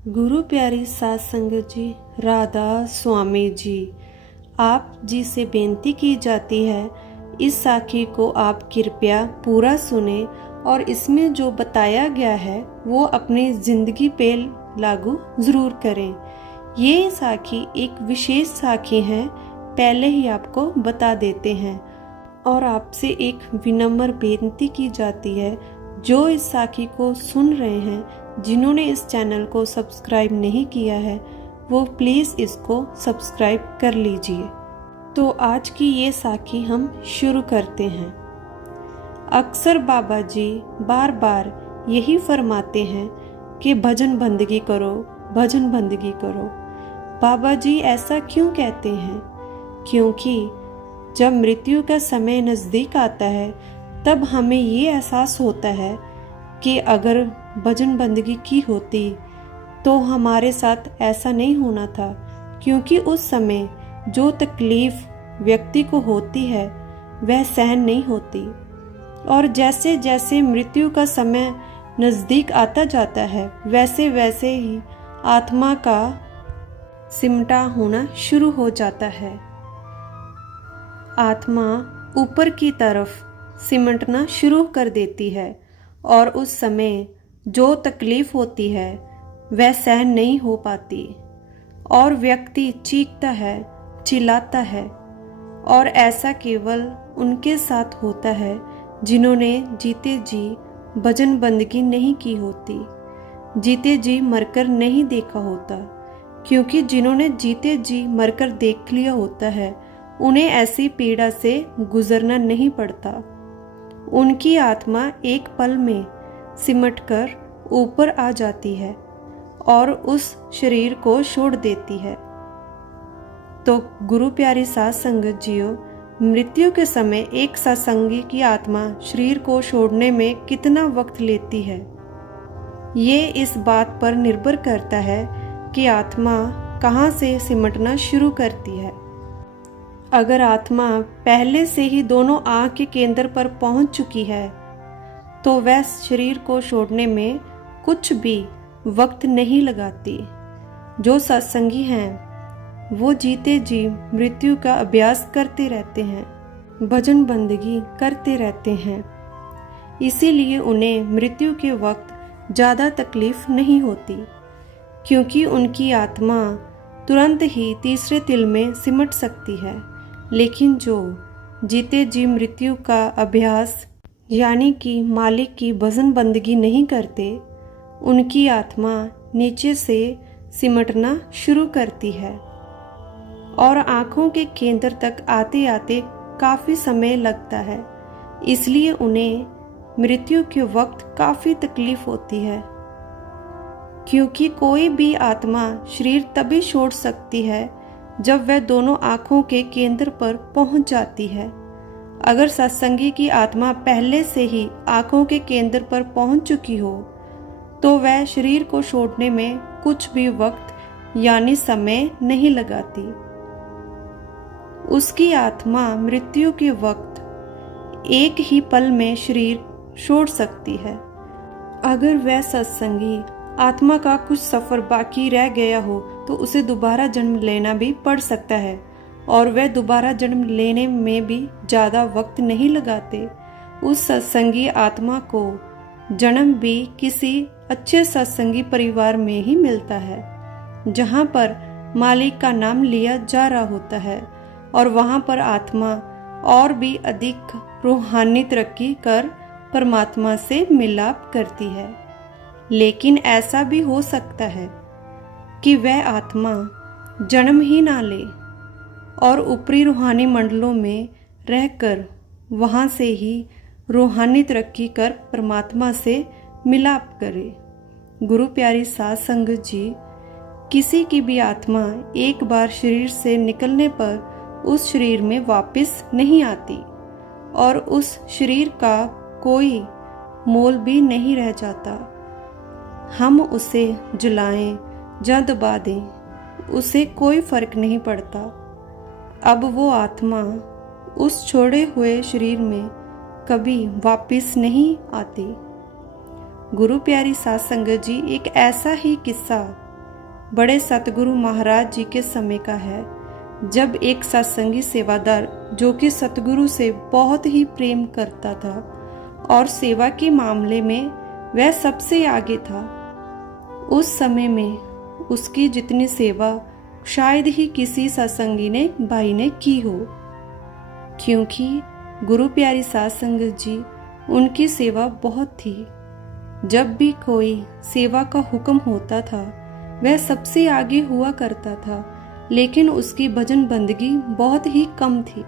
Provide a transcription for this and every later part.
गुरु प्यारी साध संगत जी, राधा स्वामी जी, आप जी से बेनती की जाती है इस साखी को आप कृपया पूरा सुने और इसमें जो बताया गया है वो अपनी जिंदगी पे लागू जरूर करें। ये साखी एक विशेष साखी है, पहले ही आपको बता देते हैं। और आपसे एक विनम्र बेनती की जाती है, जो इस साखी को सुन रहे हैं, जिन्होंने इस चैनल को सब्सक्राइब नहीं किया है, वो प्लीज़ इसको सब्सक्राइब कर लीजिए। तो आज की ये साखी हम शुरू करते हैं। अक्सर बाबा जी बार बार यही फरमाते हैं कि भजन बंदगी करो, भजन बंदगी करो। बाबा जी ऐसा क्यों कहते हैं? क्योंकि जब मृत्यु का समय नज़दीक आता है तब हमें ये एहसास होता है कि अगर भजन बंदगी की होती तो हमारे साथ ऐसा नहीं होना था। क्योंकि उस समय जो तकलीफ व्यक्ति को होती है वह सहन नहीं होती, और जैसे जैसे मृत्यु का समय नज़दीक आता जाता है वैसे वैसे ही आत्मा का सिमटा होना शुरू हो जाता है। आत्मा ऊपर की तरफ सिमटना शुरू कर देती है और उस समय जो तकलीफ होती है वह सहन नहीं हो पाती और व्यक्ति चीखता है, चिल्लाता है। और ऐसा केवल उनके साथ होता है जिन्होंने जीते जी भजन बंदगी नहीं की होती, जीते जी मरकर नहीं देखा होता। क्योंकि जिन्होंने जीते जी मरकर देख लिया होता है उन्हें ऐसी पीड़ा से गुजरना नहीं पड़ता। उनकी आत्मा एक पल में सिमटकर ऊपर आ जाती है और उस शरीर को छोड़ देती है। तो गुरु प्यारी साध संगत जियो, मृत्यु के समय एक सत्संगी की आत्मा शरीर को छोड़ने में कितना वक्त लेती है, ये इस बात पर निर्भर करता है कि आत्मा कहाँ से सिमटना शुरू करती है। अगर आत्मा पहले से ही दोनों आँख के केंद्र पर पहुंच चुकी है तो वह शरीर को छोड़ने में कुछ भी वक्त नहीं लगाती। जो सत्संगी हैं वो जीते जी मृत्यु का अभ्यास करते रहते हैं, भजन बंदगी करते रहते हैं। इसीलिए उन्हें मृत्यु के वक्त ज़्यादा तकलीफ नहीं होती, क्योंकि उनकी आत्मा तुरंत ही तीसरे तिल में सिमट सकती है। लेकिन जो जीते जी मृत्यु का अभ्यास यानी कि मालिक की भजन बंदगी नहीं करते, उनकी आत्मा नीचे से सिमटना शुरू करती है और आँखों के केंद्र तक आते आते काफ़ी समय लगता है। इसलिए उन्हें मृत्यु के वक्त काफ़ी तकलीफ होती है। क्योंकि कोई भी आत्मा शरीर तभी छोड़ सकती है जब वह दोनों आँखों के केंद्र पर पहुंच जाती है। अगर सत्संगी की आत्मा पहले से ही आँखों के केंद्र पर पहुंच चुकी हो तो वह शरीर को छोड़ने में कुछ भी वक्त यानी समय नहीं लगाती। उसकी आत्मा मृत्यु के वक्त एक ही पल में शरीर छोड़ सकती है। अगर वह सत्संगी आत्मा का कुछ सफ़र बाकी रह गया हो तो उसे दोबारा जन्म लेना भी पड़ सकता है, और वह दोबारा जन्म लेने में भी ज़्यादा वक्त नहीं लगाते। उस सत्संगी आत्मा को जन्म भी किसी अच्छे सत्संगी परिवार में ही मिलता है, जहाँ पर मालिक का नाम लिया जा रहा होता है, और वहाँ पर आत्मा और भी अधिक रूहानी तरक्की कर परमात्मा से मिलाप करती है। लेकिन ऐसा भी हो सकता है कि वह आत्मा जन्म ही ना ले और ऊपरी रूहानी मंडलों में रहकर वहाँ से ही रूहानी तरक्की कर परमात्मा से मिलाप करे। गुरु प्यारी साध संगत जी, किसी की भी आत्मा एक बार शरीर से निकलने पर उस शरीर में वापस नहीं आती और उस शरीर का कोई मोल भी नहीं रह जाता। हम उसे जलाएं या दबा दें, उसे कोई फर्क नहीं पड़ता। अब वो आत्मा उस छोड़े हुए शरीर में कभी वापस नहीं आती। गुरु प्यारी साध संगत जी, एक ऐसा ही किस्सा बड़े सतगुरु महाराज जी के समय का है, जब एक सत्संगी सेवादार जो कि सतगुरु से बहुत ही प्रेम करता था और सेवा के मामले में वह सबसे आगे था, उस समय में उसकी जितनी सेवा शायद ही किसी सत्संगी भाई ने की हो, क्योंकि गुरु प्यारी साध संगत जी उनकी सेवा बहुत थी। जब भी कोई सेवा का हुक्म होता था वह सबसे आगे हुआ करता था, लेकिन उसकी भजन बंदगी बहुत ही कम थी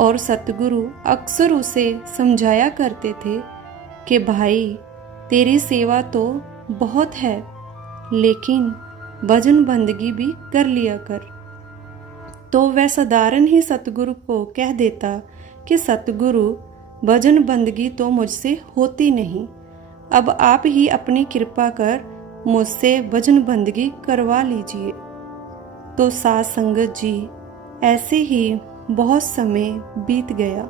और सतगुरु अक्सर उसे समझाया करते थे कि भाई तेरी सेवा तो बहुत है, लेकिन भजन बंदगी भी कर लिया कर। तो वह साधारण ही सतगुरु को कह देता कि सतगुरु भजन बंदगी तो मुझसे होती नहीं, अब आप ही अपनी कृपा कर मुझसे भजन बंदगी करवा लीजिए। तो साध संगत जी ऐसे ही बहुत समय बीत गया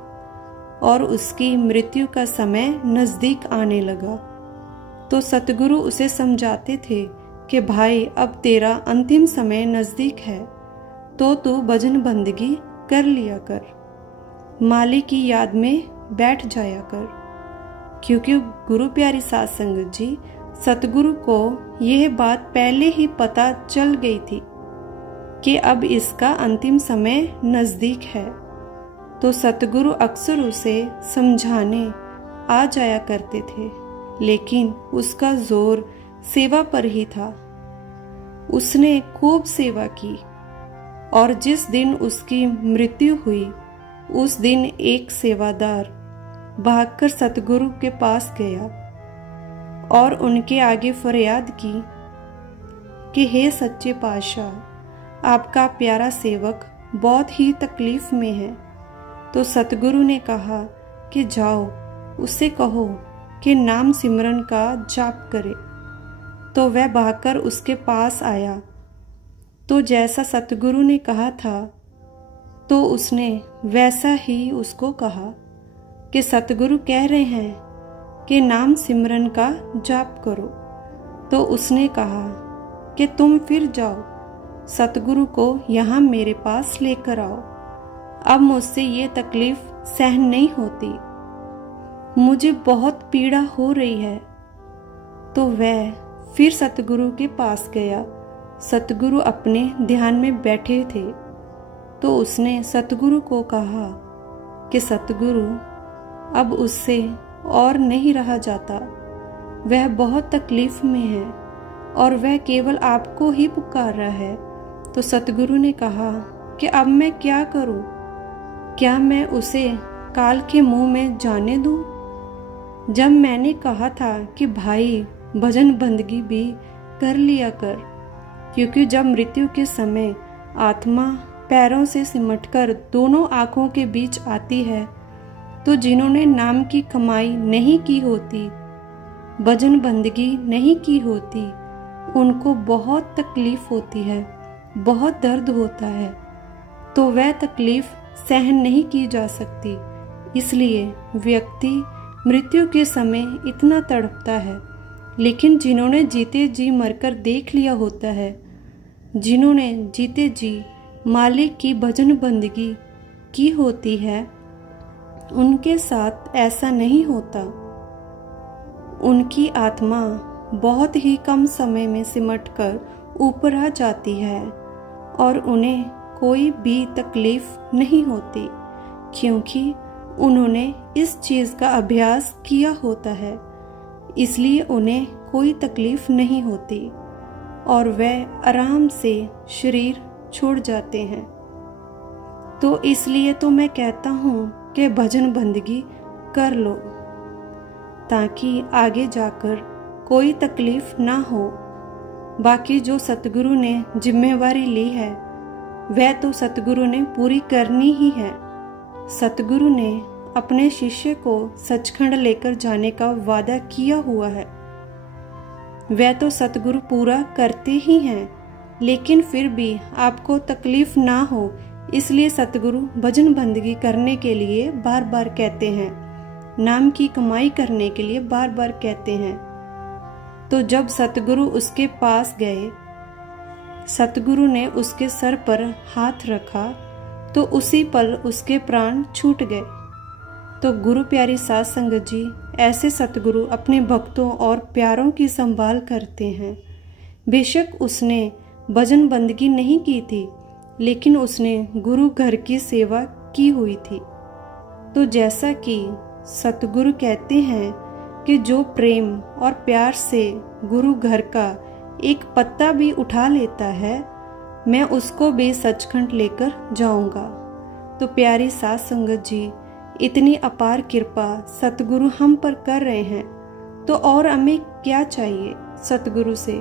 और उसकी मृत्यु का समय नज़दीक आने लगा। तो सतगुरु उसे समझाते थे कि भाई अब तेरा अंतिम समय नज़दीक है, तो तू भजन बंदगी कर लिया कर, मालिक की याद में बैठ जाया कर। क्योंकि गुरु प्यारी साध संगत जी सतगुरु को यह बात पहले ही पता चल गई थी कि अब इसका अंतिम समय नज़दीक है। तो सतगुरु अक्सर उसे समझाने आ जाया करते थे, लेकिन उसका जोर सेवा पर ही था। उसने खूब सेवा की और जिस दिन उसकी मृत्यु हुई उस दिन एक सेवादार भागकर सतगुरु के पास गया और उनके आगे फरियाद की कि हे सच्चे पातशाह, आपका प्यारा सेवक बहुत ही तकलीफ में है। तो सतगुरु ने कहा कि जाओ उससे कहो कि नाम सिमरन का जाप करे। तो वह भागकर उसके पास आया। तो जैसा सतगुरु ने कहा था तो उसने वैसा ही उसको कहा कि सतगुरु कह रहे हैं कि नाम सिमरन का जाप करो। तो उसने कहा कि तुम फिर जाओ, सतगुरु को यहाँ मेरे पास लेकर आओ, अब मुझसे ये तकलीफ सहन नहीं होती, मुझे बहुत पीड़ा हो रही है। तो वह फिर सतगुरु के पास गया। सतगुरु अपने ध्यान में बैठे थे। तो उसने सतगुरु को कहा कि सतगुरु अब उससे और नहीं रहा जाता, वह बहुत तकलीफ में है और वह केवल आपको ही पुकार रहा है। तो सतगुरु ने कहा कि अब मैं क्या करूं? क्या मैं उसे काल के मुंह में जाने दूं? जब मैंने कहा था कि भाई भजन बंदगी भी कर लिया कर, क्योंकि जब मृत्यु के समय आत्मा पैरों से सिमटकर दोनों आंखों के बीच आती है, तो जिन्होंने नाम की कमाई नहीं की होती, भजन बंदगी नहीं की होती, उनको बहुत तकलीफ होती है, बहुत दर्द होता है, तो वह तकलीफ सहन नहीं की जा सकती। इसलिए व्यक्ति मृत्यु के समय इतना तड़पता है। लेकिन जिन्होंने जीते जी मरकर देख लिया होता है, जिन्होंने जीते जी मालिक की भजन बंदगी की होती है, उनके साथ ऐसा नहीं होता। उनकी आत्मा बहुत ही कम समय में सिमटकर ऊपर आ जाती है और उन्हें कोई भी तकलीफ नहीं होती, क्योंकि उन्होंने इस चीज़ का अभ्यास किया होता है। इसलिए उन्हें कोई तकलीफ नहीं होती और वह आराम से शरीर छोड़ जाते हैं। तो इसलिए तो मैं कहता हूँ कि भजन बंदगी कर लो, ताकि आगे जाकर कोई तकलीफ ना हो। बाकी जो सतगुरु ने जिम्मेवारी ली है वह तो सतगुरु ने पूरी करनी ही है। सतगुरु ने अपने शिष्य को सचखंड लेकर जाने का वादा किया हुआ है, वह तो सतगुरु पूरा करते ही हैं। लेकिन फिर भी आपको तकलीफ ना हो, इसलिए सतगुरु भजन बंदगी करने के लिए बार बार कहते हैं, नाम की कमाई करने के लिए बार बार कहते हैं। तो जब सतगुरु उसके पास गए सतगुरु ने उसके सर पर हाथ रखा तो उसी पल उसके प्राण छूट गए। तो गुरु प्यारी साध संगत जी, ऐसे सतगुरु अपने भक्तों और प्यारों की संभाल करते हैं। बेशक उसने भजन बंदगी नहीं की थी, लेकिन उसने गुरु घर की सेवा की हुई थी। तो जैसा कि सतगुरु कहते हैं कि जो प्रेम और प्यार से गुरु घर का एक पत्ता भी उठा लेता है, मैं उसको भी सचखंड लेकर जाऊंगा। तो प्यारी साध संगत जी, इतनी अपार कृपा सतगुरु हम पर कर रहे हैं, तो और हमें क्या चाहिए। सतगुरु से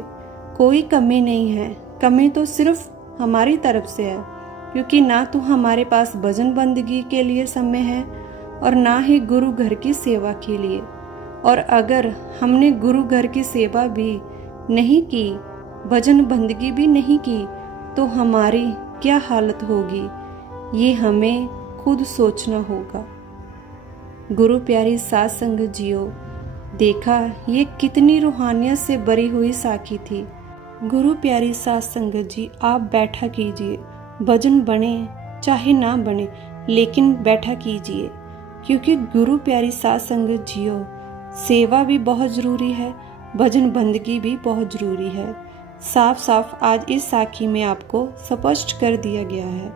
कोई कमी नहीं है, कमी तो सिर्फ हमारी तरफ से है, क्योंकि ना तो हमारे पास भजन बंदगी के लिए समय है और ना ही गुरु घर की सेवा के लिए। और अगर हमने गुरु घर की सेवा भी नहीं की, भजन बंदगी भी नहीं की, तो हमारी क्या हालत होगी, ये हमें खुद सोचना होगा। गुरु प्यारी साध संगत जियो, देखा ये कितनी रूहानियत से भरी हुई साखी थी। गुरु प्यारी साध संगत जी, आप बैठा कीजिए, भजन बने चाहे ना बने, लेकिन बैठा कीजिए, क्योंकि गुरु प्यारी साध संगत जियो, सेवा भी बहुत ज़रूरी है, भजन बंदगी भी बहुत ज़रूरी है। साफ साफ आज इस साखी में आपको स्पष्ट कर दिया गया है।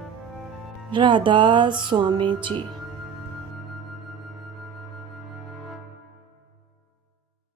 राधा स्वामी जी।